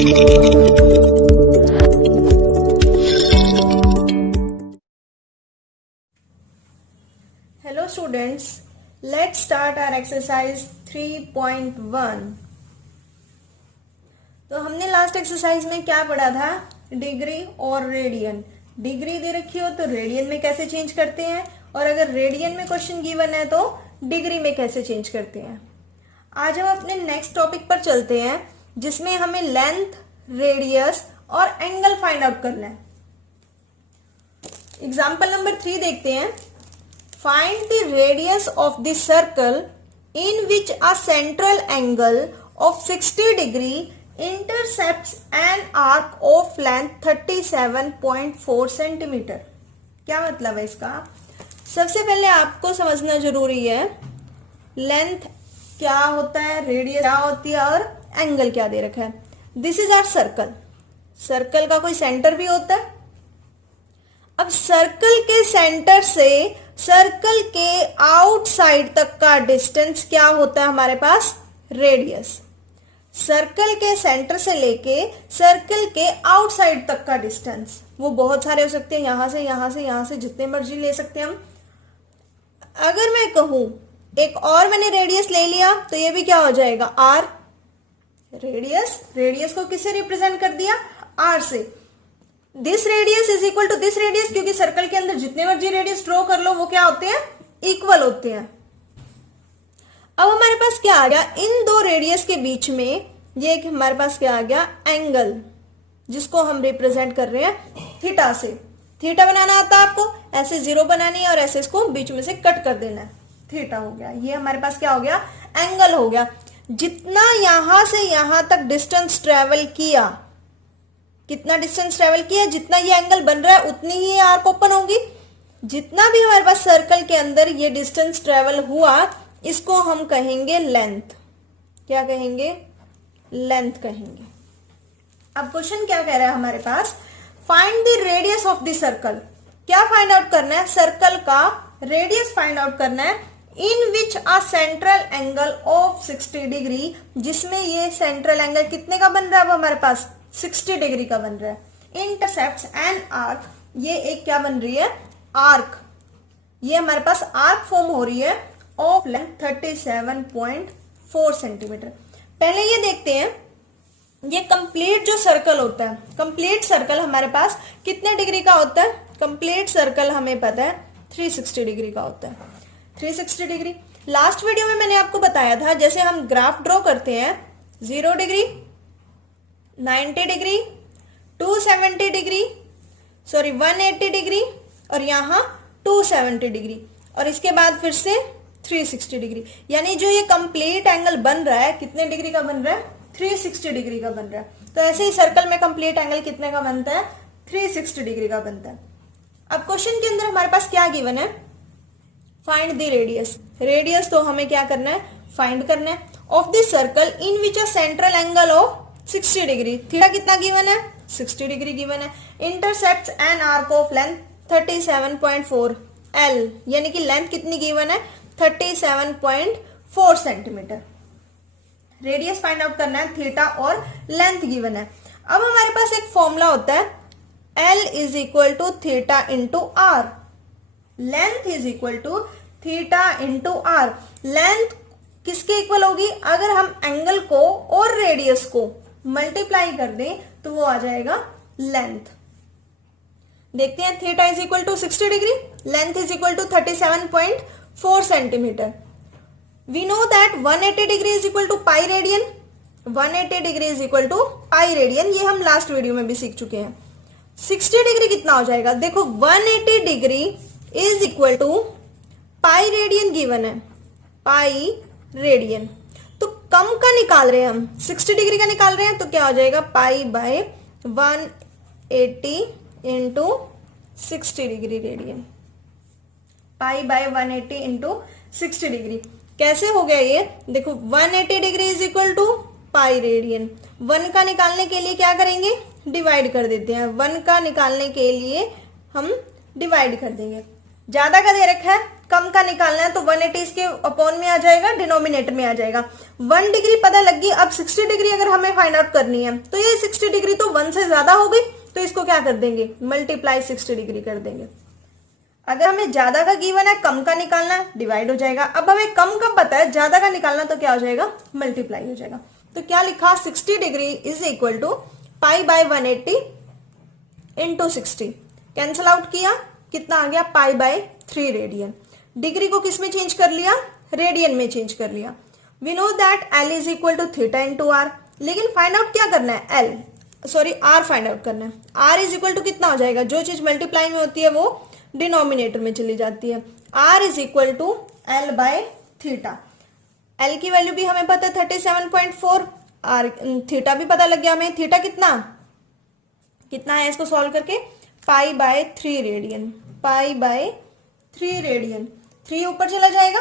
Hello students, let's start our exercise 3.1. तो हमने last exercise में क्या पढ़ा था? डिग्री और रेडियन. डिग्री दे रखी हो तो रेडियन में कैसे चेंज करते हैं, और अगर रेडियन में क्वेश्चन गिवन है तो डिग्री में कैसे चेंज करते हैं. आज हम अपने नेक्स्ट टॉपिक पर चलते हैं जिसमें हमें लेंथ, रेडियस और एंगल फाइंड आउट करना है. एग्जाम्पल नंबर 3 देखते हैं. Find the radius of the circle in which a central angle of 60 degree intercepts an arc of length 37.4 centimeter. क्या मतलब है इसका? सबसे पहले आपको समझना जरूरी है लेंथ क्या होता है, रेडियस क्या होती है और एंगल क्या दे रखा है. This is our circle. Circle का कोई सेंटर भी होता है. अब सर्कल के सेंटर से सर्कल के आउटसाइड तक का डिस्टेंस क्या होता है हमारे पास? रेडियस. सर्कल के सेंटर से लेके सर्कल के आउटसाइड तक का डिस्टेंस वो बहुत सारे हो सकते हैं. यहां से यहां से यहां से जितने मर्जी ले सकते हैं हम. अगर मैं कहूं एक और मैंने रेडियस ले लिया तो ये भी क्या हो जाएगा? आर. रेडियस को किससे रिप्रेजेंट कर दिया? आर से. This radius is equal to this radius, क्योंकि सर्कल के अंदर जितने मर्जी रेडियस ड्रॉ कर लो वो क्या होते हैं? इक्वल होते हैं. अब हमारे पास क्या आ गया? इन दो रेडियस के बीच में ये हमारे पास क्या आ गया? एंगल, जिसको हम रिप्रेजेंट कर रहे हैं थीटा से. थीटा बनाना आता है आपको? ऐसे जीरो बनानी है और ऐसे इसको बीच में से कट कर देना है. थीटा हो गया. ये हमारे पास क्या हो गया? एंगल हो गया. जितना यहां से यहां तक डिस्टेंस ट्रेवल किया, कितना डिस्टेंस ट्रेवल किया, जितना ये एंगल बन रहा है उतनी ही आर्क ओपन होगी. जितना भी हमारे पास सर्कल के अंदर ये डिस्टेंस ट्रेवल हुआ इसको हम कहेंगे लेंथ. क्या कहेंगे? लेंथ कहेंगे. अब क्वेश्चन क्या कह रहा है हमारे पास? Find the radius of the circle. क्या फाइंड आउट करना है? सर्कल का रेडियस फाइंड आउट करना है. In which a central angle of 60 degree, जिसमें ये सेंट्रल एंगल कितने का बन रहा है? वो हमारे पास 60 डिग्री का बन रहा है. Intercepts an arc. ये एक क्या बन रही है? आर्क. ये हमारे पास आर्क फॉर्म हो रही है ऑफ लेंथ 37.4 सेंटीमीटर. पहले ये देखते हैं ये कंप्लीट जो सर्कल होता है, कंप्लीट सर्कल हमारे पास कितने डिग्री का होता है? कंप्लीट सर्कल हमें पता है 360 डिग्री का होता है. 360 डिग्री. लास्ट वीडियो में मैंने आपको बताया था जैसे हम ग्राफ ड्रॉ करते हैं 0 degree, 90 degree, 270 degree, sorry 180 degree और यहां 270 डिग्री और इसके बाद फिर से 360 डिग्री. यानी जो ये कंप्लीट एंगल बन रहा है कितने डिग्री का बन रहा है? 360 डिग्री का बन रहा है. तो ऐसे ही सर्कल में कंप्लीट एंगल कितने का बनता है? 360 डिग्री का बनता है. अब क्वेश्चन के अंदर हमारे पास क्या गिवन है? Find the radius. रेडियस तो हमें क्या करना है? फाइंड करना है. Of this circle in which a central angle of 60 degree. Theta कितना गिवन है? 60 डिग्री गिवन है. Intercepts an arc of length 37.4 L, यानी कि लेंथ कितनी गिवन है? 37.4 सेंटीमीटर. रेडियस फाइंड आउट करना है. थीटा और लेंथ गिवन है. अब हमारे पास एक फॉर्मूला होता है L is equal to theta into R. Length is equal to theta into R. Length किसके इक्वल होगी? अगर हम एंगल को और रेडियस को मल्टीप्लाई कर दें तो वो आ जाएगा लेंथ. देखते हैं. थीटा इज इक्वल टू 60 डिग्री, length is equal to 37.4 centimetre. We know that 180 degree is equal to pi radian. 180 degree is equal to pi radian. ये हम लास्ट वीडियो में भी सीख चुके हैं. 60 डिग्री कितना हो जाएगा? देखो 180 degree is equal to pi radian given है. Pi radian. तो कम का निकाल रहे हैं हम, 60 डिग्री का निकाल रहे हैं तो क्या हो जाएगा? Pi by 180 into 60 degree radian. Pi by 180 into 60 degree. कैसे हो गया ये? देखो 180 degree is equal to pi radian. 1 का निकालने के लिए क्या करेंगे? डिवाइड कर देते हैं. 1 का निकालने के लिए हम डिवाइड कर देंगे. ज्यादा का दे रखा है कम का निकालना है तो 180 इसके अपॉन में आ जाएगा, डिनोमिनेटर में आ जाएगा। 1 डिग्री पता लग गई। अब 60 डिग्री अगर हमें फाइंड आउट करनी है तो ये 60 डिग्री तो 1 से ज्यादा हो गई, तो इसको क्या कर देंगे, मल्टीप्लाई 60 डिग्री कर देंगे। अगर हमें ज्यादा का गिवन है, कम का निकालना है, डिवाइड हो जाएगा। अब हमें कम का पता है, ज्यादा का निकालना तो क्या हो जाएगा, मल्टीप्लाई हो जाएगा। तो क्या लिखा, 60 degree is equal to pi by 180 into 60। Cancel out किया, कितना आ गया, पाई बाय 3 रेडियन। डिग्री को किस में चेंज कर लिया, रेडियन में चेंज कर लिया। We know that L is equal to theta into R. लेकिन फाइंड आउट क्या करना है, आर फाइंड आउट करना है। आर इज इक्वल टू कितना हो जाएगा, जो चीज मल्टीप्लाई में होती है वो डिनोमिनेटर में चली जाती है। R is equal to L by theta. L की वैल्यू भी हमें पता है 37.4, आर थीटा भी पता लग गया हमें। थीटा कितना है इसको सॉल्व करके, पाई by 3 radian. Pi by 3 radian, 3 ऊपर चला जाएगा।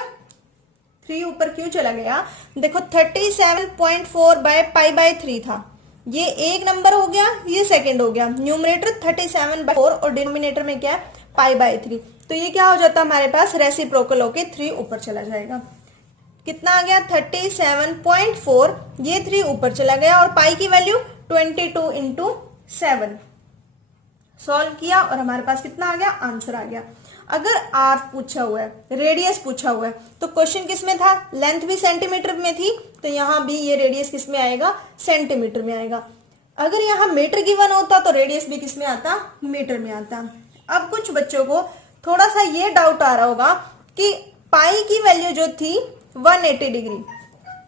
3 ऊपर क्यों चला गया, देखो 37.4 बाय पाई बाय 3 था, ये एक नंबर हो गया, ये सेकंड हो गया। न्यूमरेटर 37/4 और डिनोमिनेटर में क्या है, पाई बाय 3। तो ये क्या हो जाता है हमारे पास, रेसिप्रोकल होके 3 ऊपर चला जाएगा। कितना आ गया, 37.4, ये 3 ऊपर चला गया और पाई की वैल्यू 22 इंटू 7। सॉल्व किया और हमारे पास कितना आ गया, आंसर आ गया। अगर आर पूछा हुआ है, रेडियस पूछा हुआ है, तो क्वेश्चन किस में था, लेंथ भी सेंटीमीटर में थी, तो यहां भी ये रेडियस किस में आएगा, सेंटीमीटर में आएगा। अगर यहाँ मीटर गिवन होता तो रेडियस भी किस में आता, मीटर में आता। अब कुछ बच्चों को थोड़ा सा ये डाउट आ रहा होगा कि पाई की वैल्यू जो थी 180 डिग्री,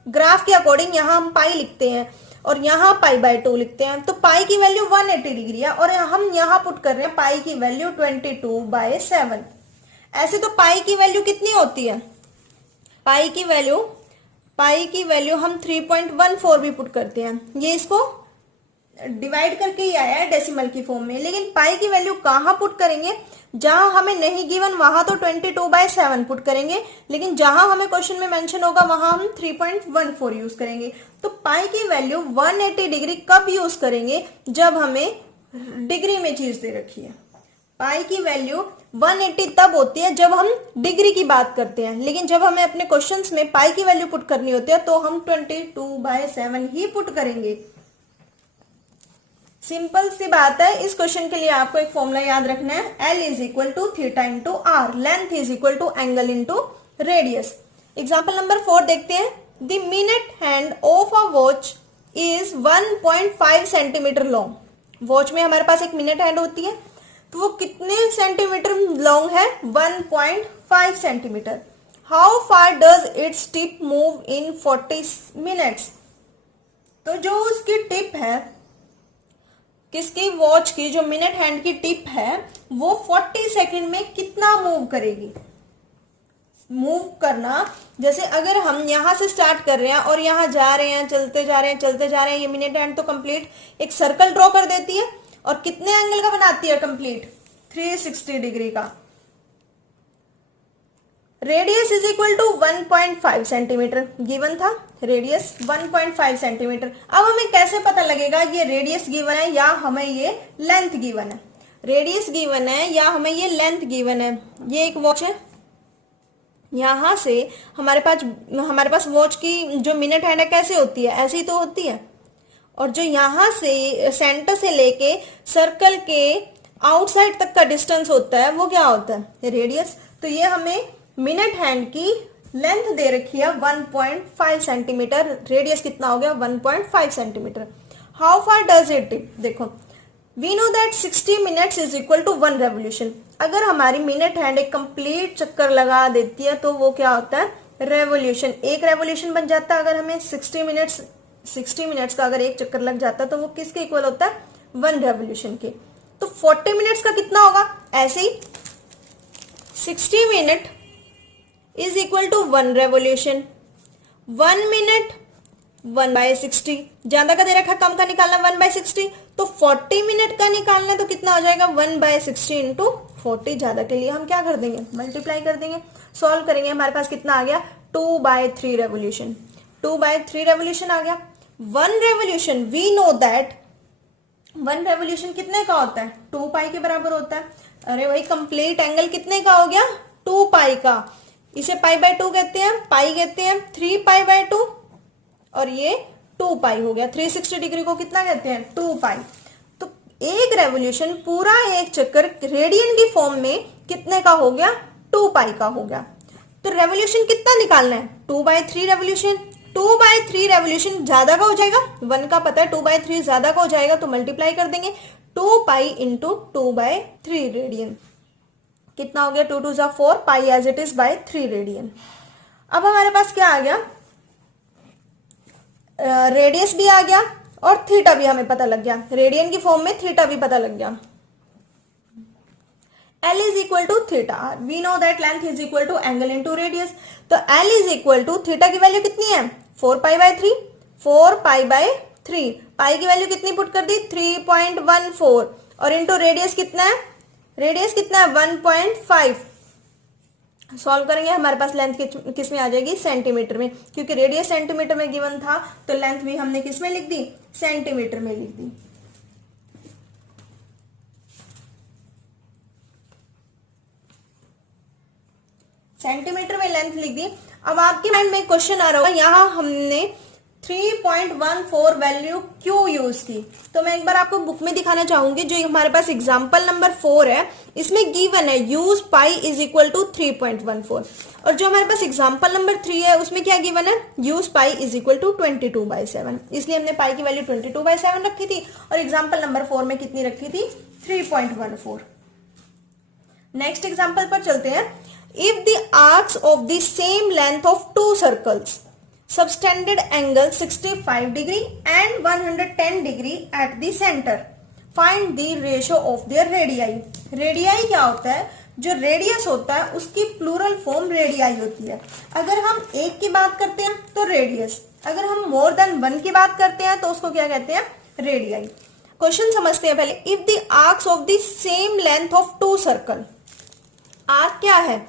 ग्राफ के अकॉर्डिंग यहाँ हम पाई लिखते हैं और यहाँ पाई बाय 2 लिखते हैं, तो पाई की वैल्यू 180 डिग्री है और हम यहाँ पुट कर रहे हैं पाई की वैल्यू 22/7। ऐसे तो पाई की वैल्यू कितनी होती है, पाई की वैल्यू हम 3.14 भी पुट करते हैं। ये इसको डिवाइड करके ही आया है डेसिमल की फॉर्म में, लेकिन पाई की वैल्यू कहाँ पुट करेंगे, जहां हमें नहीं गिवन वहां तो 22/7 पुट करेंगे, लेकिन जहां हमें क्वेश्चन में मेंशन होगा वहां हम 3.14 यूज करेंगे। तो पाई की वैल्यू 180 डिग्री कब यूज करेंगे, जब हमें डिग्री में चीज दे रखी है। पाई की वैल्यू 180 तब होती है जब हम डिग्री की बात करते हैं, लेकिन जब हमें अपने क्वेश्चंस में पाई की वैल्यू पुट करनी होती है तो हम 22/7 ही पुट करेंगे। सिंपल सी बात है। इस क्वेश्चन के लिए आपको एक फॉर्मूला याद रखना है, L is equal to theta into R, length is equal to angle into radius. Example number 4 देखते हैं। The minute hand of a watch is 1.5 centimetre long. Watch में हमारे पास एक मिनट हैंड होती है, तो वो कितने सेंटीमीटर लॉन्ग है, 1.5 centimetre. How far does its tip move in 40 minutes. तो जो उसकी टिप है, किसकी, वॉच की, जो मिनट हैंड की टिप है, वो 40 सेकंड में कितना मूव करेगी। मूव करना, जैसे अगर हम यहां से स्टार्ट कर रहे हैं और यहां जा रहे हैं, चलते जा रहे हैं, ये मिनट हैंड तो कंप्लीट एक सर्कल ड्रॉ कर देती है और कितने एंगल का बनाती है, कंप्लीट 360 डिग्री का। Radius is equal to 1.5 centimetre given था, रेडियस 1.5 सेंटीमीटर। अब हमें कैसे पता लगेगा ये रेडियस गिवन है या हमें ये लेंथ गिवन है। रेडियस गिवन है या हमें ये लेंथ गिवन है। ये एक वॉच है, यहां से हमारे पास वॉच की जो मिनट हैंड है कैसे होती है, ऐसी तो होती है, और जो यहां से सेंटर से लेके सर्कल के आउटसाइड तक का डिस्टेंस होता है वो क्या होता है, रेडियस। तो ये हमें मिनट हैंड की लेंथ दे रखी है 1.5 सेंटीमीटर, रेडियस कितना हो गया 1.5 centimetre. How far does it tip, देखो we know that 60 minutes is equal to 1 revolution. अगर हमारी मिनट हैंड एक कंप्लीट चक्कर लगा देती है तो वो क्या होता है, रेवोल्यूशन। एक रेवोल्यूशन बन जाता है। अगर हमें 60 मिनट्स का अगर एक चक्कर लग जाता है तो वो किसके इक्वल होता है, 1 रेवोल्यूशन के। तो 40 मिनट्स का कितना होगा, ऐसे ही 60 minute is equal to 1 revolution. 1 minute 1/60, ज्यादा का दे रखा, कम का निकालना 1/60, तो 40 मिनट का निकालना तो कितना हो जाएगा 1/60 इंटू 40। ज्यादा के लिए हम क्या कर देंगे, मल्टीप्लाई कर देंगे। सॉल्व करेंगे, हमारे पास कितना आ गया 2/3 रेवोल्यूशन। 2/3 रेवोल्यूशन आ गया। 1 revolution, we know that 1 revolution कितने का होता है, 2 पाई के बराबर होता है। अरे भाई कंप्लीट एंगल कितने का हो गया, 2 पाई का। इसे पाई बाय 2 कहते हैं, पाई कहते हैं 3 पाई बाय 2, और ये 2 पाई हो गया। 360 डिग्री को कितना कहते हैं? 2 पाई। तो एक रेवोल्यूशन, पूरा एक चक्कर रेडियन की फॉर्म में कितने का हो गया? 2 पाई का हो गया। तो रेवोल्यूशन कितना निकालना है? 2/3 रेवोल्यूशन। 2/3 रेवोल्यूशन ज्यादा का हो जाएगा, 1 का पता है, 2/3 ज्यादा का हो जाएगा तो मल्टीप्लाई कर देंगे। 2 पाई इंटू 2/3 रेडियन कितना हो गया? 2 2 4 pi as it is by 3 radian. अब हमारे पास क्या आ गया? रेडियस भी आ गया और थीटा भी हमें पता लग गया। रेडियन की फॉर्म में थीटा भी पता लग गया। L is equal to theta. We know that length is equal to angle into radius. तो L is equal to theta की वैल्यू कितनी है? 4 पाई बाय 3। 4 पाई बाय 3, पाई की वैल्यू कितनी पुट कर दी? 3.14, और इंटू रेडियस कितना है? रेडियस कितना है? 1.5। सॉल्व करेंगे, हमारे पास लेंथ किस में आ जाएगी? सेंटीमीटर में, क्योंकि रेडियस सेंटीमीटर में गिवन था तो लेंथ भी हमने किस में लिख दी? सेंटीमीटर में लिख दी। सेंटीमीटर में लेंथ लिख दी। अब आपके माइंड में क्वेश्चन आ रहा होगा, यहां हमने 3.14 वैल्यू क्यों यूज की? तो मैं एक बार आपको बुक में दिखाना चाहूंगी, जो हमारे पास एग्जांपल नंबर 4 है, इसमें गिवन है use pi is equal to 3.14, और जो हमारे पास एग्जांपल नंबर 3 है उसमें क्या गिवन है? Use pi is equal to 22/7। इसलिए हमने पाई की वैल्यू 22/7 रखी थी, और एग्जाम्पल नंबर 4 में कितनी रखी थी? 3.14। नेक्स्ट एग्जाम्पल पर चलते हैं। If the arcs of the same length of two circles subtended angle 65 degree and 110 degree at the center, find the ratio of their radii. Radii क्या होता है? जो रेडियस होता है उसकी प्लूरल फॉर्म रेडियाई होती है। अगर हम एक की बात करते हैं तो रेडियस, अगर हम मोर देन 1 की बात करते हैं तो उसको क्या कहते हैं? रेडियाई। क्वेश्चन समझते हैं पहले। If the arcs of the same length of two circle, arc क्या है?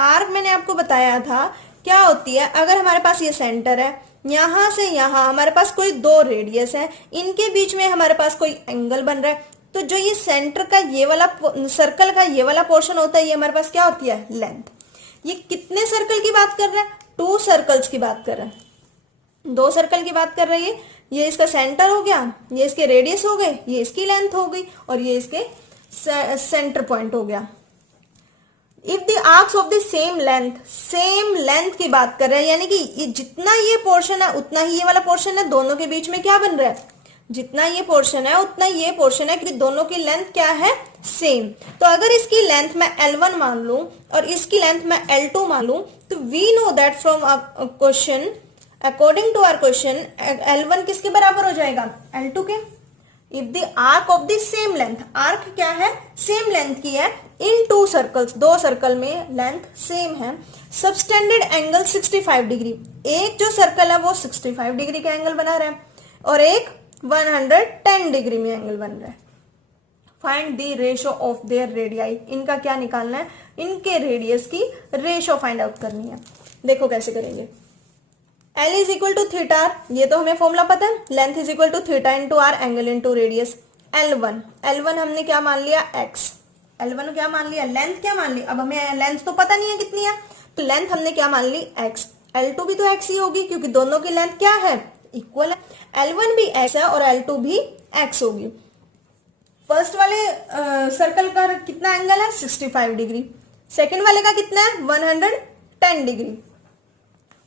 आर्क मैंने आपको बताया था क्या होती है। अगर हमारे पास ये सेंटर है, यहां से यहां हमारे पास कोई 2 रेडियस है, इनके बीच में हमारे पास कोई एंगल बन रहा है, तो जो ये सेंटर का ये वाला सर्कल का ये वाला पोर्शन होता है, ये हमारे पास क्या होती है? लेंथ। ये कितने सर्कल की बात कर रहा है? 2 सर्कल्स की बात कर रहा है। 2 सर्कल की बात कर रही है। ये इसका सेंटर हो गया, ये इसके रेडियस हो गए, ये इसकी लेंथ हो गई, और ये इसके सेंटर पॉइंट हो गया। If the arcs of the same length की बात कर रहे हैं, यानी कि ये जितना ये पोर्शन है उतना ही ये वाला पोर्शन है, दोनों के बीच में क्या बन रहा है? जितना ये पोर्शन है उतना ये पोर्शन है, क्योंकि दोनों की लेंथ क्या है? सेम। तो अगर इसकी लेंथ मैं L1 मान लूं और इसकी लेंथ मैं L2 मान लूं, तो we know that from question, according to our question, L1 किसके बराबर हो जाएगा? L2 के। If the arc of the same length, arc क्या है? सेम लेंथ की है, इन 2 सर्कल्स, 2 सर्कल में लेंथ सेम है, सबटेंडेड एंगल 65 डिग्री, एक जो सर्कल है वो 65 डिग्री का एंगल बना रहा है और एक 110 डिग्री में एंगल बन रहा है। Find the ratio of their radii, इनका क्या निकालना है? इनके रेडियस की रेशियो फाइंड आउट करनी है। देखो कैसे करेंगे। L is equal to theta, ये तो हमें फॉर्मूला पता है, length is equal to theta into R, angle into radius. L1 हमने क्या मान लिया? x। L1 क्या मान लिया? लेंथ क्या मान ली? अब हमें लेंथ तो पता नहीं है कितनी है, तो लेंथ हमने क्या मान ली? x। L2 भी तो x ही होगी, क्योंकि दोनों की लेंथ क्या है? इक्वल है। L1 भी x है और L2 भी x होगी। फर्स्ट वाले सर्कल का कितना एंगल है? 65 डिग्री। सेकेंड वाले का कितना है? 110 degree.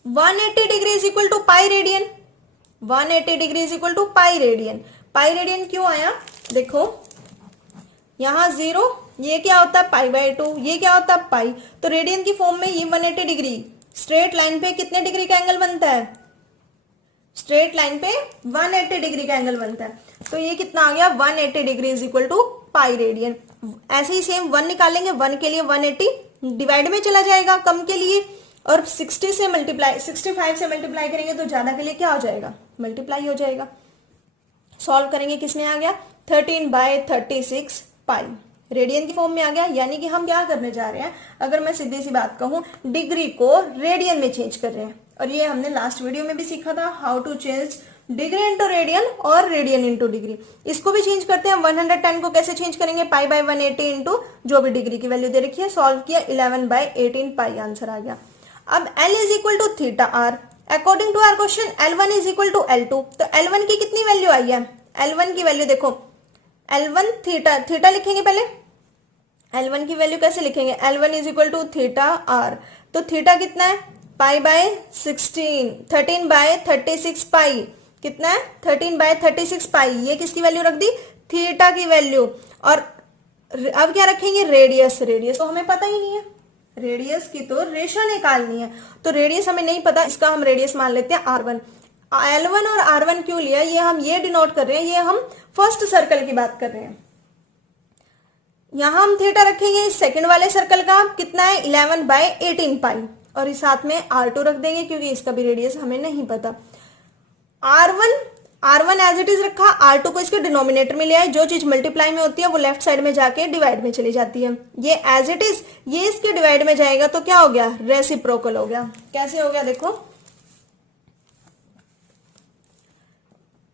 180 degree is equal to pi radian. 180 degree is equal to pi radian. Pi radian क्यों आया? देखो यहां 0, ये क्या होता है? पाई बाय 2, ये क्या होता है? पाई। तो रेडियन की फॉर्म में ये 180 डिग्री, स्ट्रेट लाइन पे कितने डिग्री का एंगल बनता है? स्ट्रेट लाइन पे 180 डिग्री का एंगल बनता है। तो ये कितना आ गया? 180 degree is equal to pi radian. ऐसे ही सेम 1 निकालेंगे, 1 के लिए 180 डिवाइड में चला जाएगा कम के लिए, और 65 से मल्टीप्लाई करेंगे तो ज्यादा के लिए क्या हो जाएगा? मल्टीप्लाई हो जाएगा। सॉल्व करेंगे, किसमें आ गया? 13/36 पाई रेडियन की फॉर्म में आ गया। यानी कि हम क्या करने जा रहे हैं, अगर मैं सीधी सी बात कहूं, डिग्री को रेडियन में चेंज कर रहे हैं। और ये हमने लास्ट वीडियो में भी सीखा था, how to change degree into radian और रेडियन इंटू डिग्री। इसको भी चेंज करते हैं। 110 को कैसे चेंज करेंगे? पाई बाय 180 इंटू जो भी डिग्री की वैल्यू दे रखी है। सॉल्व किया, 11/18 पाई आंसर आ गया। अब L is equal to theta R, according to our question L1 is equal to L2, तो L1 की कितनी वैल्यू आई है, L1 की वैल्यू देखो, L1 थीटा, थीटा लिखेंगे पहले, L1 की वैल्यू कैसे लिखेंगे, L1 is equal to theta R, तो थीटा कितना है पाई बाय 16, 13 बाय 36 पाई, कितना है 13 बाय 36 पाई, ये किसकी वैल्यू रख दी, थीटा की वैल्यू। और अब क्या रखेंगे, रेडियस, रेडियस तो हमें पता ही नहीं है, रेडियस की तो रेशो निकालनी है, तो रेडियस हमें नहीं पता, इसका हम रेडियस मान लेते हैं R1। L1 और R1 क्यों लिया, ये हम ये डिनोट कर रहे हैं, ये हम फर्स्ट सर्कल की बात कर रहे हैं। यहां हम थीटा रखेंगे सेकंड वाले सर्कल का, कितना है 11 बाय 18 पाई, और इस साथ में R2 रख देंगे क्योंकि इसका भी रेडियस हमें नहीं पता। R1 एज इट इज रखा, R2 को इसके डिनोमिनेटर में लिया है, जो चीज मल्टीप्लाई में होती है वो लेफ्ट साइड में जाके डिवाइड में चली जाती है, ये एज इट इज, ये इसके डिवाइड में जाएगा तो क्या हो गया, रेसिप्रोकल हो गया। कैसे हो गया देखो,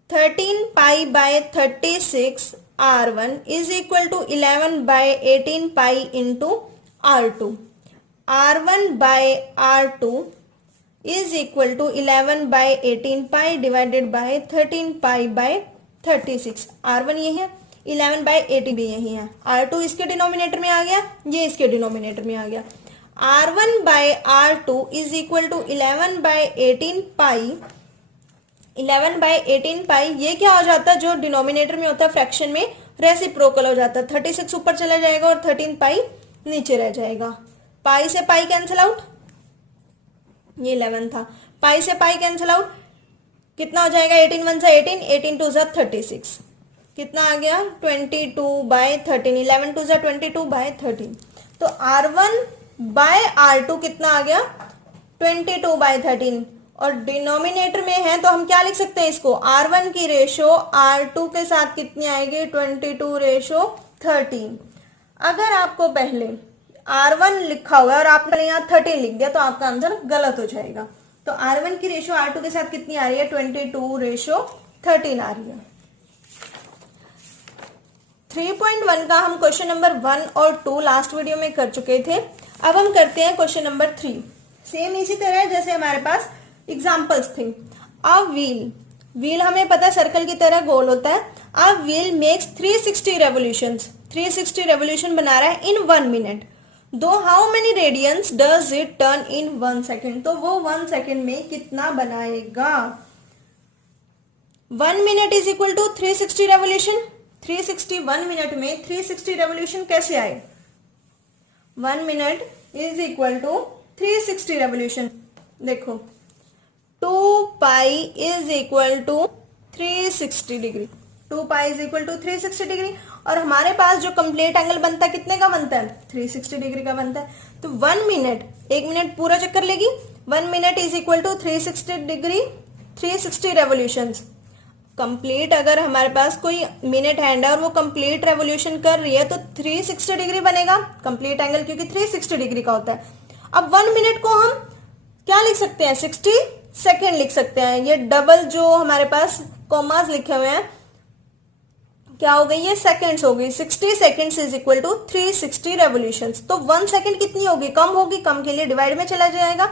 13 pi by 36 R1 is equal to 11 by 18 pi into R2, R1 by R2 is equal to 11 by 18 pi divided by 13 pi by 36, R1 यही है, 11 बाय 18 भी यही है, R2 इसके डिनोमिनेटर में आ गया, ये इसके डिनोमिनेटर में आ गया, R1 by R2 is equal to 11 by 18 pi, 11 by 18 pi, ये क्या हो जाता है, जो डिनोमिनेटर में होता है फ्रैक्शन में रेसिप्रोकल हो जाता है, 36 ऊपर चला जाएगा और 13 पाई नीचे रह जाएगा, पाई से पाई कैंसिल आउट, ये 11 था, पाई से पाई कैंसिल आउट, कितना हो जाएगा, 18 1 से 18, 18 2 से 36, कितना आ गया 22 बाय 13, 11 2 से 22 बाय 13, तो R1 बाय R2 कितना आ गया 22 बाय 13, और डिनोमिनेटर में है तो हम क्या लिख सकते हैं इसको, R1 की रेशो R2 के साथ कितनी आएगी 22 रेशो 13। अगर आपको पहले R1 लिखा हुआ है और आपने यहाँ 13 लिख दिया तो आपका आंसर गलत हो जाएगा, तो R1 की रेशो R2 के साथ कितनी आ रही है 22 रेशो 13 आ रही है। 3.1 का हम क्वेश्चन नंबर 1 और 2 लास्ट वीडियो में कर चुके थे, अब हम करते हैं क्वेश्चन नंबर 3, सेम इसी तरह जैसे हमारे पास एग्जाम्पल्स थे। अ व्हील, व्हील हमें पता है सर्कल की तरह गोल होता है, a wheel makes 360 revolutions, 360 revolution बना रहा है in 1 minute, through how many radians does it turn in 1 second, तो वो 1 सेकेंड में कितना बनाएगा, 1 minute is equal to 360 revolution, 360 1 minute में 360 रेवोल्यूशन कैसे आए, 1 minute is equal to 360 revolution, देखो 2 pi is equal to 360 degree, 2 pi is equal to 360 degree, और हमारे पास जो कंप्लीट एंगल बनता है कितने का बनता है 360 डिग्री का बनता है, तो 1 मिनट, 1 मिनट पूरा चक्कर लेगी, 1 minute is equal to 360 degree, 360 revolutions, complete अगर हमारे पास कोई मिनट हैंड है और वो कंप्लीट रेवोल्यूशन कर रही है तो 360 डिग्री बनेगा कंप्लीट एंगल, क्योंकि 360 डिग्री का होता है। अब 1 मिनट को हम क्या लिख सकते हैं 60 सेकेंड लिख सकते हैं, ये डबल जो हमारे पास कॉमास लिखे हुए हैं क्या हो गई, ये सेकेंड्स हो गई, 60 seconds is equal to 360 revolutions, तो 1 सेकेंड कितनी होगी, कम होगी, कम के लिए डिवाइड में चला जाएगा,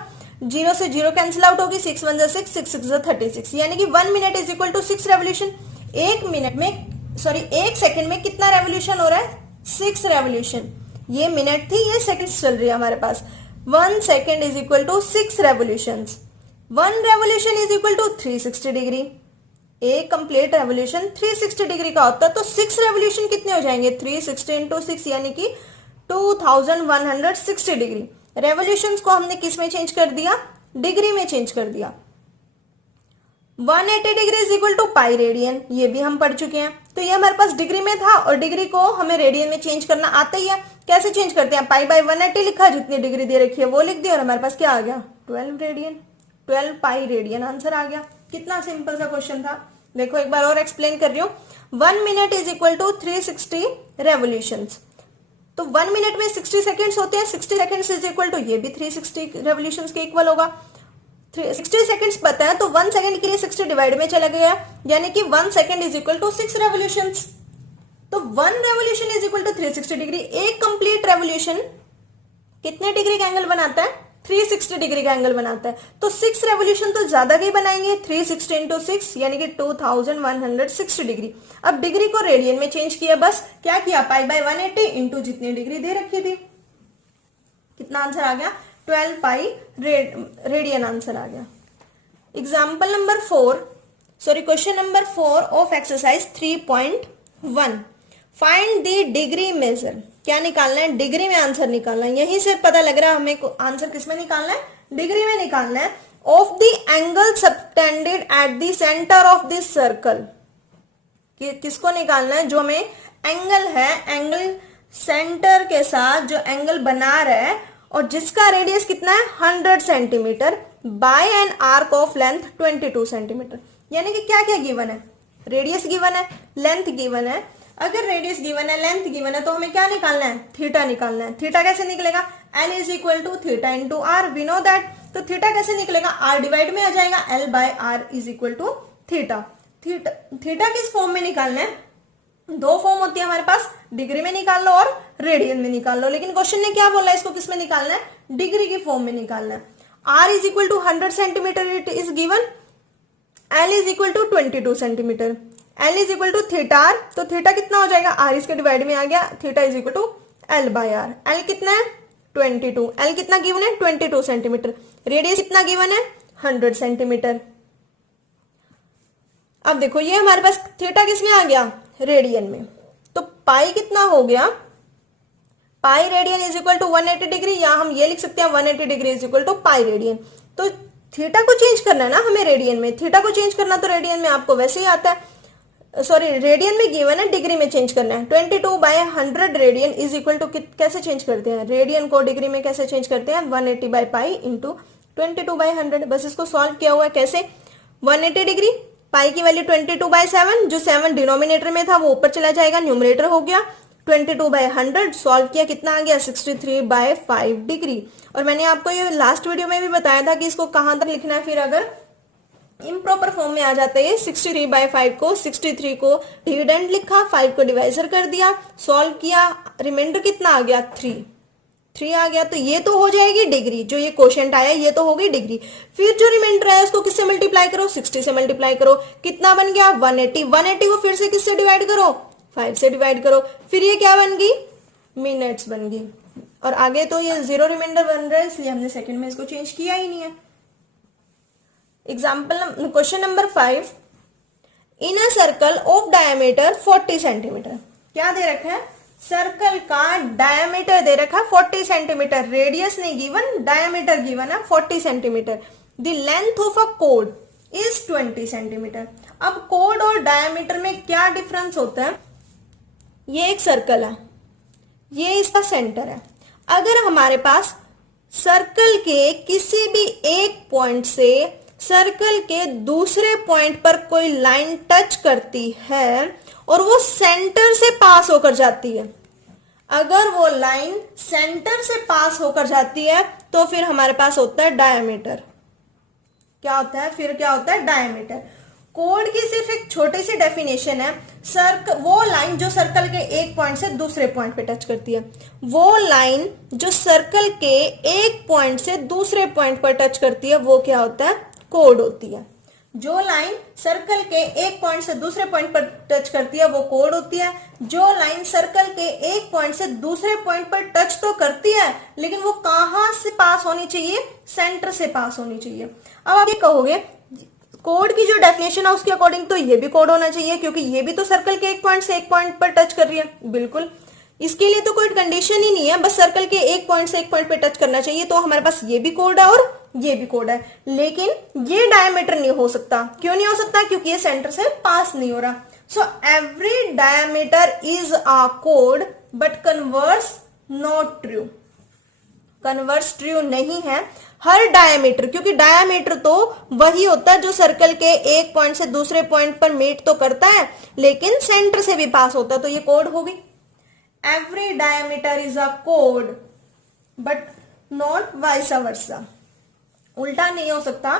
0 से 0 कैंसिल आउट होगी, 6 1 6 6 6 36, यानी कि 1 minute is equal to 6 revolution, 1 minute में सॉरी 1 सेकेंड में कितना रेवोल्यूशन हो रहा है 6 रेवोल्यूशन, ये मिनट थी, ये सेकेंड्स चल रही है हमारे पास, 1 second is equal to 6 revolutions, 1 revolution is equal to 360 degree, एक कंप्लीट रेवोल्यूशन 360 डिग्री का होता है, तो 6 रेवोल्यूशन कितने हो जाएंगे 360 इंटू 6 यानी कि 2160 डिग्री। रेवोल्यूशंस को हमने किस में चेंज कर दिया, डिग्री में चेंज कर दिया। 180 degree is equal to pi radian, ये भी हम पढ़ चुके हैं, तो ये हमारे पास डिग्री में था और डिग्री को हमें रेडियन में चेंज करना आता ही है। कैसे चेंज करते हैं, पाई बाय 180 लिखा, जितनी डिग्री दे रखी है वो लिख दिया और हमारे पास क्या आ गया 12 रेडियन, 12 पाई रेडियन आंसर आ गया। कितना सिंपल सा क्वेश्चन था। देखो एक बार और एक्सप्लेन कर रही हूँ। 1 minute is equal to 360 revolutions, तो 1 मिनट में 60 सेकेंड्स होते हैं, 60 सेकेंड्स इज इक्वल टू ये भी 360 रेवोल्यूशंस के इक्वल होगा। 60 सेकेंड्स पता है तो 1 सेकेंड के लिए 60 डिवाइड में चला गया, यानी कि 1 second is equal to 6 revolutions, तो 1 revolution is equal to 360 degree. एक कंप्लीट रेवोल्यूशन कितने डिग्री का एंगल बनाता है 360 डिग्री का एंगल बनाता है। तो 6 रेवोल्यूशन तो ज्यादा ही बनाएंगे, 360 इंटू 6 यानी कि 2160 डिग्री। अब डिग्री को रेडियन में चेंज किया, बस क्या किया, पाई बाय 180 इंटू जितनी डिग्री दे रखी थी, कितना आंसर आ गया, 12 पाई रेडियन आंसर आ गया। Example number 4, sorry question number 4 of exercise 3.1, find the degree measure. क्या निकालना है, डिग्री में आंसर निकालना है। यहीं से पता लग रहा है हमें आंसर किस में निकालना है, डिग्री में निकालना है। Of the angle subtended at the centre of this circle, किसको निकालना है, जो हमें एंगल है, एंगल सेंटर के साथ जो एंगल बना रहा है और जिसका रेडियस कितना है 100 centimetre bye an arc of length 22 centimetre. यानी कि क्या क्या गिवन है, रेडियस गिवन है, लेंथ गिवन है। अगर रेडियस गिवन है, लेंथ गिवन है, तो हमें क्या निकालना है, थीटा निकालना है। थीटा कैसे निकलेगा, L is equal to theta into R, we know that. तो थीटा कैसे निकलेगा, आर डिवाइड में आ जाएगा, L by R is equal to theta. Theta किस फॉर्म में निकालना है, दो फॉर्म होती है हमारे पास, डिग्री में निकाल लो और रेडियन में निकाल लो। लेकिन क्वेश्चन ने क्या बोला, इसको किस में निकालना है, डिग्री की फॉर्म में निकालना है। R is equal to 100 centimetre it is given, L is equal to 22 centimetre, L is equal to theta R, तो थीटा कितना हो जाएगा, R इसके डिवाइड में आ गया, theta is equal to L by R. L कितना है 22, L कितना गिवन है 22 सेंटीमीटर, रेडियस कितना गिवन है 100 सेंटीमीटर। अब देखो ये हमारे पास थीटा किस में आ गया, रेडियन में, तो पाई कितना हो गया, pi radian is equal to 180 degree, या हम ये लिख सकते हैं 180 degree is equal to pi radian. तो थीटा को चेंज करना है ना हमें रेडियन में, थीटा को चेंज करना तो रेडियन में आपको वैसे ही आता है, सॉरी रेडियन में गिवन है, डिग्री में चेंज करना है। 22 by 100 radian is equal to कैसे चेंज करते हैं, रेडियन को डिग्री में कैसे चेंज करते हैं, 180 बाय पाई इंटू 22 बाय 100। बस इसको सॉल्व किया हुआ है कैसे, 180 डिग्री, पाई की वैल्यू 22 बाय 7, जो 7 डिनोमिनेटर में था वो ऊपर चला जाएगा, न्यूमरेटर हो गया 22 बाय 100, सॉल्व किया कितना आ गया 63 बाय 5 डिग्री। और मैंने आपको ये लास्ट वीडियो में भी बताया था कि इसको कहां तक लिखना है, फिर अगर इम्प्रॉपर फॉर्म में आ जाता है 63 बाय 5 को, 63 को डिविडेंड लिखा, 5 को डिवाइजर कर दिया, सॉल्व किया, रिमाइंडर कितना आ गया 3 आ गया। तो ये तो हो जाएगी डिग्री, जो ये क्वोशिएंट आया ये तो हो गई डिग्री। फिर जो रिमाइंडर आया उसको किससे मल्टीप्लाई करो, 60 से मल्टीप्लाई करो, कितना बन गया 180, 180 को फिर से किससे डिवाइड करो, 5 से डिवाइड करो, फिर ये क्या बन गई, मिनट्स बन गई। और आगे तो ये 0 रिमाइंडर बन रहा है, इसलिए हमने सेकंड में इसको चेंज किया ही नहीं है। Example question number 5, in a circle of diameter 40 centimetre, क्या दे रखा है, सर्कल का डायमीटर दे रखा है 40 सेंटीमीटर, रेडियस नहीं गिवन, डायमीटर गिवन है 40 centimetre. The length of a code is 20 centimetre. अब कोड और डायमीटर में क्या डिफरेंस होता है, ये एक सर्कल है, ये इसका सेंटर है। अगर हमारे पास सर्कल के किसी भी एक पॉइंट से सर्कल के दूसरे पॉइंट पर कोई लाइन टच करती है और वो सेंटर से पास होकर जाती है, अगर वो लाइन सेंटर से पास होकर जाती है तो फिर हमारे पास होता है डायमीटर। क्या होता है, फिर क्या होता है, डायमीटर। कोड की सिर्फ एक छोटी सी डेफिनेशन है, वो लाइन जो सर्कल के एक पॉइंट से दूसरे पॉइंट पे टच करती है, वो लाइन जो सर्कल के एक पॉइंट से दूसरे पॉइंट पर टच करती है वो क्या होता है, कोड होती है। जो लाइन सर्कल के एक पॉइंट से दूसरे पॉइंट पर टच करती है वो कोड होती है। जो लाइन सर्कल के एक पॉइंट से दूसरे पॉइंट पर टच तो करती है लेकिन वो कहां से पास होनी चाहिए, सेंटर से पास होनी चाहिए। अब आप ये कहोगे कोड की जो डेफिनेशन है उसके अकॉर्डिंग तो ये भी कोड होना चाहिए, क्योंकि ये भी तो सर्कल के एक पॉइंट से एक पॉइंट पर टच कर रही है। बिल्कुल, इसके लिए तो कोई कंडीशन ही नहीं है, बस सर्कल के एक पॉइंट से एक पॉइंट पे टच करना चाहिए, तो हमारे पास ये भी कोड है और ये भी कोड है। लेकिन ये डायमीटर नहीं हो सकता। क्यों नहीं हो सकता, क्योंकि ये सेंटर से पास नहीं हो रहा। So every diameter is a code but converse not true. Converse true नहीं है हर डायमीटर, क्योंकि डायमीटर तो वही होता है जो सर्कल के एक पॉइंट से दूसरे पॉइंट पर मीट तो करता है लेकिन सेंटर से भी पास होता है, तो ये कोड होगी। Every diameter is a code but not vice versa. उल्टा नहीं हो सकता।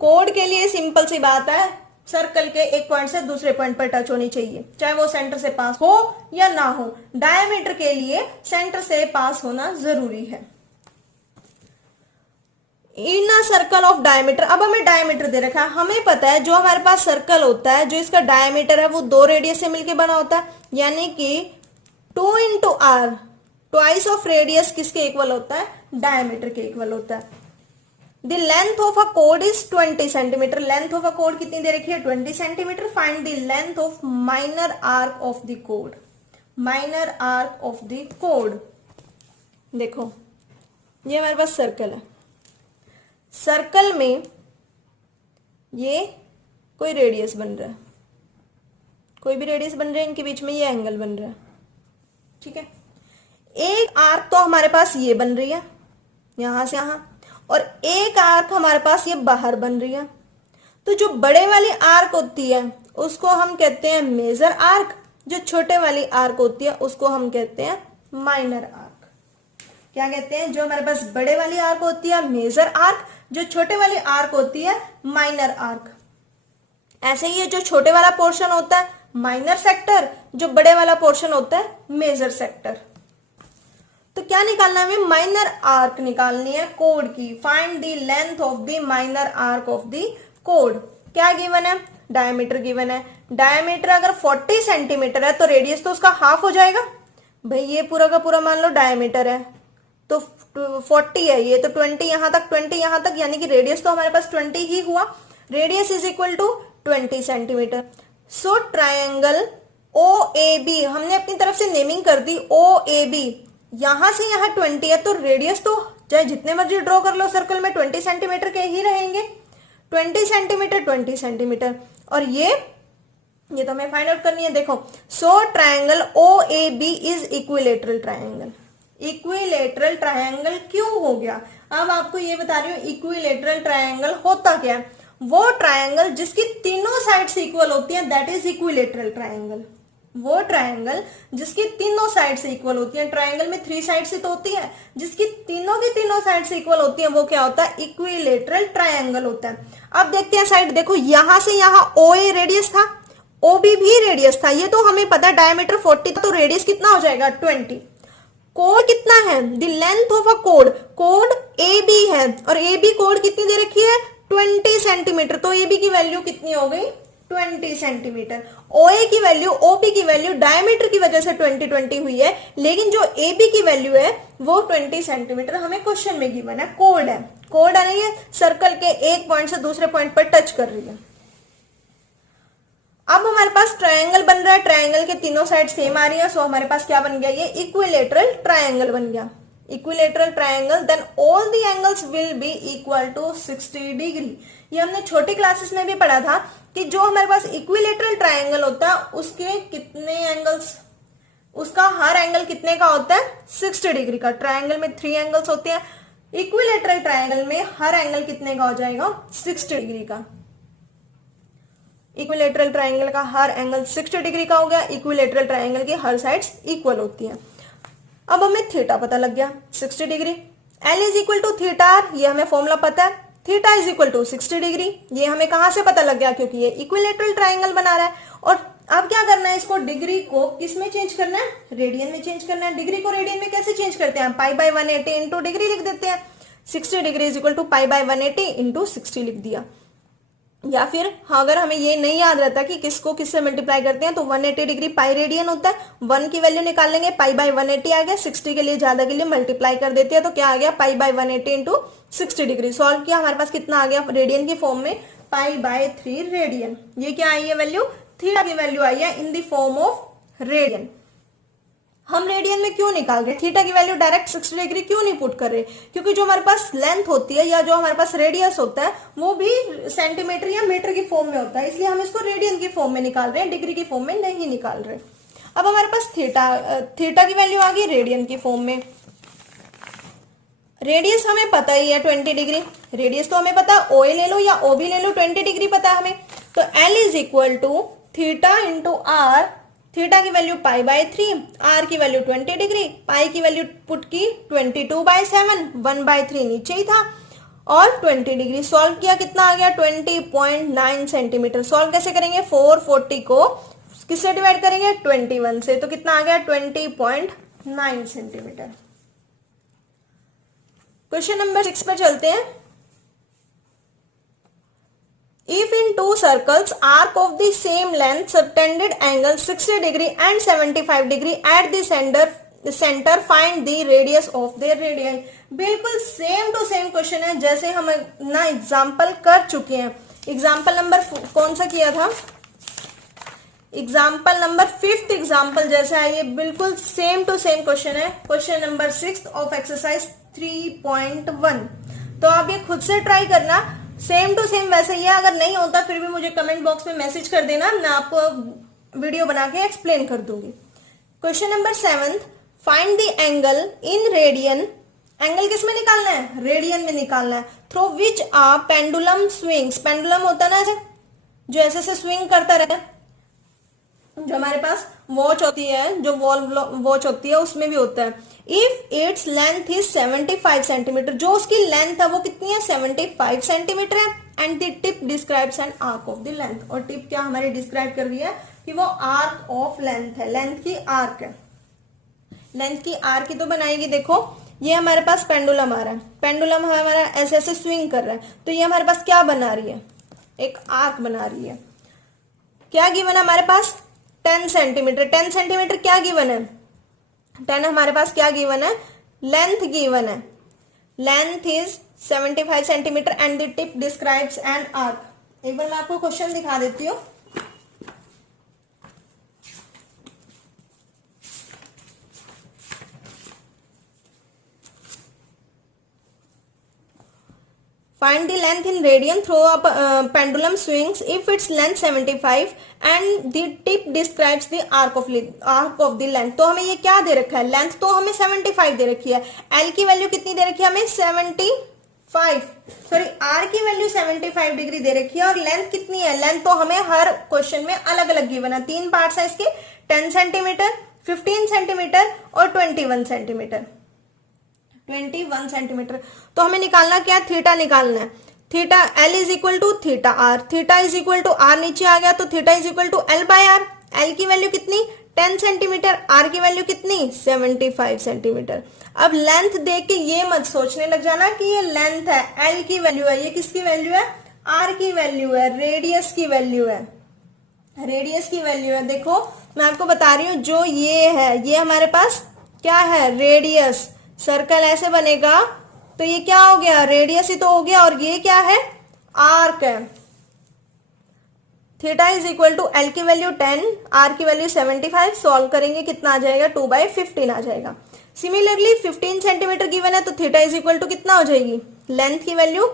कोड के लिए सिंपल सी बात है, सर्कल के एक पॉइंट से दूसरे पॉइंट पर टच होनी चाहिए, चाहे वो सेंटर से पास हो या ना हो। डायमीटर के लिए सेंटर से पास होना जरूरी है। इन अ सर्कल ऑफ डायमीटर। अब हमें डायमीटर दे रखा है, हमें पता है जो हमारे पास सर्कल होता है जो इसका डायमीटर है वो 2 रेडियस से मिलकर बना होता है, यानी कि 2 into are, twice of radius किसके इक्वल होता है, डायमीटर के इक्वल होता है। The length of a code is 20 centimetre, length of a code कितनी दे रखी है, 20 centimetre. Find the length of minor arc of the code, minor arc of the code. देखो ये हमारे पास सर्कल है, सर्कल में ये कोई रेडियस बन रहा है, कोई भी रेडियस बन रहा है, इनके बीच में ये एंगल बन रहा है, ठीक है। एक आर्क तो हमारे पास ये बन रही है यहां से यहां, और एक आर्क हमारे पास ये बाहर बन रही है। तो जो बड़े वाली आर्क होती है उसको हम कहते हैं मेजर आर्क, जो छोटे वाली आर्क होती है उसको हम कहते हैं माइनर आर्क। क्या कहते हैं, जो हमारे पास बड़े वाली आर्क होती है मेजर आर्क, जो छोटे वाली आर्क होती है माइनर आर्क। ऐसे ही ये जो छोटे वाला पोर्शन होता है माइनर सेक्टर, जो बड़े वाला पोर्शन होता है मेजर सेक्टर। तो क्या निकालना है हमें, माइनर आर्क निकालनी है कोड की। Find the length of the minor arc of the code. क्या गिवन है, डायमीटर गिवन है। डायमीटर अगर 40 सेंटीमीटर है तो रेडियस तो उसका हाफ हो जाएगा। भाई ये पूरा का पूरा मान लो डायमीटर है तो 40 है ये, तो 20 यहां तक, 20 यहां तक, यानी कि रेडियस तो हमारे पास 20 ही हुआ। Radius is equal to 20 centimetre. So triangle O A B, हमने अपनी तरफ से नेमिंग कर दी ओ ए बी। यहां से यहां 20 है तो रेडियस तो चाहे जितने मर्जी ड्रॉ कर लो सर्कल में 20 सेंटीमीटर के ही रहेंगे। 20 सेंटीमीटर 20 सेंटीमीटर, और ये तो हमें फाइंड आउट करनी है। देखो, so triangle O A B is equilateral triangle. Equilateral triangle क्यों हो गया, अब आपको ये बता रही हूँ। इक्विलेटरल ट्रायंगल होता क्या है, वो ट्रायंगल जिसकी तीनों साइड्स इक्वल होती हैं दैट इज इक्विलेटरल ट्रायंगल। वो ट्रायंगल जिसकी तीनों साइड से इक्वल होती है, ट्रायंगल में 3 साइड से तो होती है, जिसकी तीनों की तीनों साइड से इक्वल होती है वो क्या होता है, इक्विलेटरल ट्रायंगल होता है। अब देखते हैं साइड, देखो यहां से यहां ओ ए रेडियस था, ओ बी भी रेडियस था, ये तो हमें पता है डायमीटर 40 था, तो रेडियस कितना हो जाएगा 20। कोड कितना है, the length of a code, code A B है, और ए बी कोड कितनी दे रखी है 20 सेंटीमीटर, तो ए बी की वैल्यू कितनी हो गई 20 सेंटीमीटर। OA की वैल्यू OB की वैल्यू डायमीटर की वजह से 20 हुई है, लेकिन जो AB की वैल्यू है वो 20 सेंटीमीटर हमें क्वेश्चन में गिवन है। कोड है, कोड है, ये सर्कल के एक पॉइंट से दूसरे पॉइंट पर टच कर रही है। अब हमारे पास ट्रायंगल बन रहा है, ट्रायंगल के तीनों साइड सेम आ रही है, सो हमारे पास क्या बन गया, ये इक्विलेटरल ट्रायंगल बन गया। Equilateral triangle, then all the angles will be equal to 60 degree. ये हमने छोटी क्लासेस में भी पढ़ा था कि जो हमारे पास इक्विलेटरल ट्रायंगल होता है उसके कितने एंगल्स, उसका हर एंगल कितने का होता है 60 डिग्री का। ट्रायंगल में 3 एंगल्स होते हैं, इक्विलेटरल ट्रायंगल में हर एंगल कितने का हो जाएगा 60 डिग्री का। इक्विलेटरल ट्रायंगल का हर एंगल 60 डिग्री का हो गया, इक्विलेटरल ट्रायंगल की हर साइड्स इक्वल होती है। अब हमें थीटा पता लग गया 60 degree, L is equal to theta R, ये हमें फॉर्मूला पता है। Theta is equal to 60 degree, ये हमें कहां से पता लग गया, क्योंकि ये इक्विलेटरल ट्रायंगल बना रहा है। और अब क्या करना है, इसको डिग्री को किस में चेंज करना है, रेडियन में चेंज करना है। डिग्री को रेडियन में कैसे चेंज करते हैं, पाई बाय 180 इंटू डिग्री लिख देते हैं। 60 degree is equal to pi by 180 into 60 लिख दिया। या फिर अगर हमें ये नहीं याद रहता कि किसको किससे मल्टीप्लाई करते हैं, तो 180 डिग्री पाई रेडियन होता है, 1 की वैल्यू निकाल लेंगे, पाई बाय 180 आ गया, 60 के लिए ज्यादा के लिए मल्टीप्लाई कर देते हैं, तो क्या आ गया पाई बाय 180 इंटू 60 डिग्री। सॉल्व किया, हमारे पास कितना आ गया रेडियन की फॉर्म में पाई बाय 3 रेडियन। ये क्या आई है वैल्यू, थीटा की वैल्यू आई है in the form of radian. हम रेडियन में क्यों निकाल रहे, थीटा की वैल्यू डायरेक्ट 60 डिग्री क्यों नहीं पुट कर रहे, क्योंकि जो हमारे पास लेंथ होती है या जो हमारे पास रेडियस होता है वो भी सेंटीमीटर या मीटर की फॉर्म में होता है, इसलिए हम इसको रेडियन की फॉर्म में निकाल रहे हैं, डिग्री की फॉर्म में नहीं निकाल रहे। अब हमारे पास थीटा की वैल्यू आ गई रेडियन की फॉर्म में। रेडियस हमें पता ही है 20 डिग्री, रेडियस तो हमें पता है, OA ले लो या OB ले लो, 20 डिग्री पता है हमें। तो L is equal to theta into R, theta की वैल्यू पाई बाय 3, आर की वैल्यू 20 डिग्री, पाई की वैल्यू पुट की 22/7, 1/3 नीचे ही था, और 20 डिग्री। सॉल्व किया, कितना आ गया 20.9 सेंटीमीटर। सॉल्व कैसे करेंगे, 440 को किससे डिवाइड करेंगे 21 से, तो कितना आ गया 20.9 सेंटीमीटर। क्वेश्चन नंबर 6 पर चलते हैं। If in two circles arc of the same length subtended angle 60 degree and 75 degree at the center find the radius of their radii। बिल्कुल सेम टू सेम क्वेश्चन है जैसे हम ना एग्जाम्पल कर चुके हैं। एग्जाम्पल नंबर कौन सा किया था, एग्जाम्पल नंबर 5th एग्जाम्पल जैसा है, ये बिल्कुल सेम टू सेम क्वेश्चन है। Question number 6 of exercise 3.1। तो आप ये खुद से ट्राई करना, सेम टू सेम वैसे ही है। अगर नहीं होता फिर भी मुझे कमेंट बॉक्स में मैसेज कर देना, मैं आपको वीडियो बना के एक्सप्लेन कर दूंगी। Question number 7, find the angle in radian. Angle किस में निकालना है, रेडियन में निकालना है। Through which a pendulum swings, pendulum होता है ना ऐसे जो ऐसे से स्विंग करता रहता है, जो हमारे पास वॉच होती है, जो वॉल वॉच होती है उसमें भी होता है। If its length is 75 centimetre, जो उसकी लेंथ है वो कितनी है, 75 सेंटीमीटर है। And the tip describes an arc of the length, और टिप क्या हमारी डिस्क्राइब कर रही है कि वो आर्क ऑफ लेंथ है, लेंथ की आर्क है। लेंथ की आर्क ही तो बनाएगी। देखो ये हमारे पास पेंडुलम आ रहा है, पेंडुलम हमारा ऐसे ऐसे स्विंग कर रहा है, तो ये हमारे पास क्या बना रही है, एक आर्क बना रही है। क्या गिवन है हमारे पास, 10 सेंटीमीटर। 10 सेंटीमीटर क्या गिवन है, 10 हमारे पास क्या गिवन है, लेंथ गिवन है। Length is 75 centimetre and the tip describes an arc. एक बार मैं आपको क्वेश्चन दिखा देती हूँ। Find the length in radian through a pendulum swings if its length 75 and the tip describes the arc of the length। तो हमें ये क्या दे रखा है, लेंथ तो हमें 75 दे रखी है, एल की वैल्यू कितनी दे रखी है हमें 75, सॉरी आर की वैल्यू 75 डिग्री दे रखी है, और लेंथ कितनी है, लेंथ तो हमें हर क्वेश्चन में अलग अलग गिवन है। 3 पार्ट्स है इसके, 10 सेंटीमीटर, 15 सेंटीमीटर और 21 सेंटीमीटर। 21 सेंटीमीटर। तो हमें निकालना क्या, थीटा निकालना है। Theta L is equal to theta R, theta is equal to R नीचे आ गया तो theta is equal to L by R. L की वैल्यू कितनी 10 सेंटीमीटर, आर की वैल्यू कितनी 75 सेंटीमीटर। अब लेंथ देख के ये मत सोचने लग जाना कि ये लेंथ है, एल की वैल्यू है, ये किसकी वैल्यू है, आर की वैल्यू है, रेडियस की वैल्यू है, रेडियस की वैल्यू है। देखो मैं आपको बता रही हूं, जो ये है ये हमारे पास क्या है, रेडियस। सर्कल ऐसे बनेगा तो ये क्या हो गया, रेडियस ही तो हो गया, और ये क्या है, आर्क है। Theta is equal to L की वैल्यू 10, आर की वैल्यू 75, सॉल्व करेंगे कितना आ जाएगा, 2/15 आ जाएगा। सिमिलरली 15 सेंटीमीटर गिवन है तो थीटा इज इक्वल टू कितना हो जाएगी, लेंथ की वैल्यू,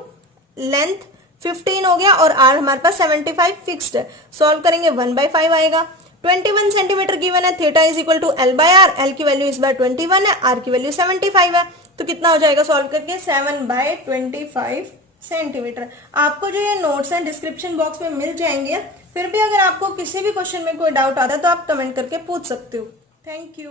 लेंथ 15 हो गया और आर हमारे पास 75 फिक्स्ड है, सॉल्व करेंगे 1/5 आएगा। 21 सेंटीमीटर गिवन है, theta is equal to L by R, L की वैल्यू इस बार 21 है, आर की वैल्यू 75 है, तो कितना हो जाएगा सॉल्व करके 7/25 सेंटीमीटर। आपको जो ये नोट्स हैं डिस्क्रिप्शन बॉक्स में मिल जाएंगे। फिर भी अगर आपको किसी भी क्वेश्चन में कोई डाउट आता है तो आप कमेंट करके पूछ सकते हो। Thank you.